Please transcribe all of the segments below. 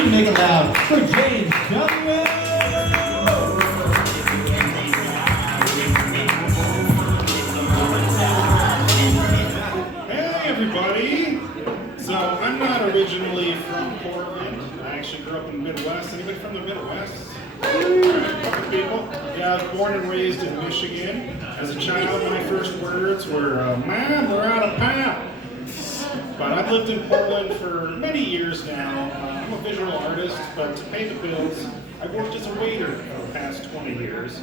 Make it loud for James Dunwell. Hey everybody! So I'm not originally from Portland. I actually grew up in the Midwest. Anybody from the Midwest? Alright, couple people. Yeah, I was born and raised in Michigan. As a child, my first words were, "Mom, we're out of pap." But I've lived in Portland for many years now. I'm a visual artist, but to pay the bills, I've worked as a waiter for the past 20 years.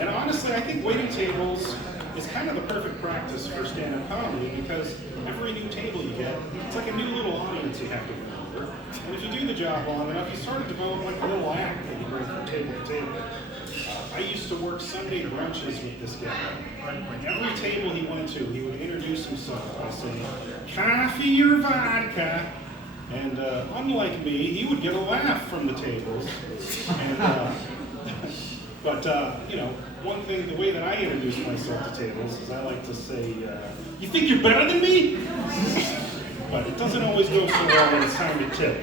And honestly, I think waiting tables is kind of the perfect practice for stand-up comedy because every new table you get, it's like a new little audience you have to remember. And if you do the job long enough, you sort of develop like a little act that you bring from table to table. I used to work Sunday brunches with this guy. Every table he went to, he would introduce himself by saying, "Coffee or vodka?" And unlike me, he would get a laugh from the tables. And, you know, one thing, the way that I introduce myself to tables is I like to say, "You think you're better than me?" But it doesn't always go so well when it's time to tip.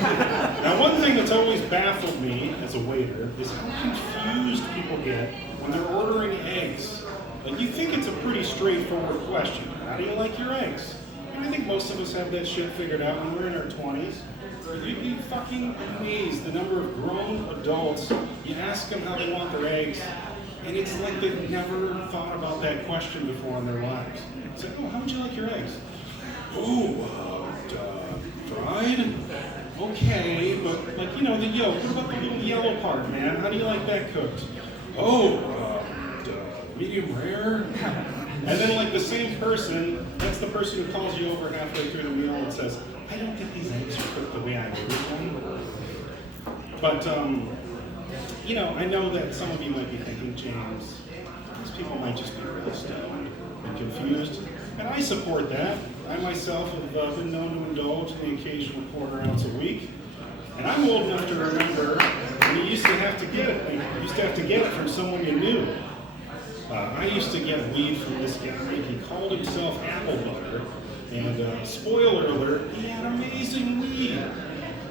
Now, one thing that's always baffled me as a waiter is how confused people get when they're ordering eggs. Like, you think it's a pretty straightforward question. How do you like your eggs? And I think most of us have that shit figured out when we're in our 20s. You'd be fucking amazed the number of grown adults, you ask them how they want their eggs, and it's like they've never thought about that question before in their lives. It's like, "Oh, how would you like your eggs?" "Oh, fried? Okay, but like, you know, the yolk, what about the little yellow part, man? How do you like that cooked?" "Oh, medium rare?" And then like the same person, that's the person who calls you over halfway through the meal and says, "I don't think these eggs are cooked the way I ordered them." But, you know, I know that some of you might be thinking, "James, these people might just be really stoned and confused." And I support that. I myself have been known to indulge in the occasional quarter ounce a week. And I'm old enough to remember when you used to have to get it. You used to have to get it from someone you knew. I used to get weed from this guy. He called himself Apple Butter. And spoiler alert, he had amazing weed.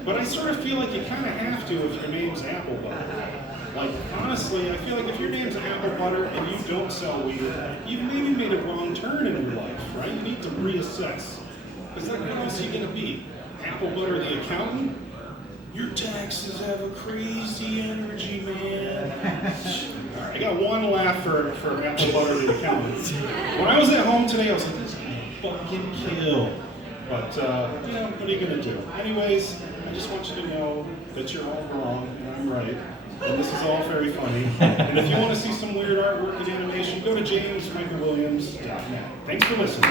But I sort of feel like you kind of have to if your name's Apple Butter. Like, honestly, I feel like if your name's Apple Butter and you don't sell weed, you've maybe made a wrong turn in your life, right? You need to reassess. Because like, what else are you going to be? Apple Butter the accountant? Your taxes have a crazy energy, man. All right, I got one laugh for Apple Butter the accountant. When I was at home today, I was like, this is gonna fucking kill. But, you know, what are you going to do? Anyways, I just want you to know that you're all wrong and I'm right. And this is all very funny. And if you want to see some weird artwork and animation, go to jamesmichaelwilliams.net. Thanks for listening.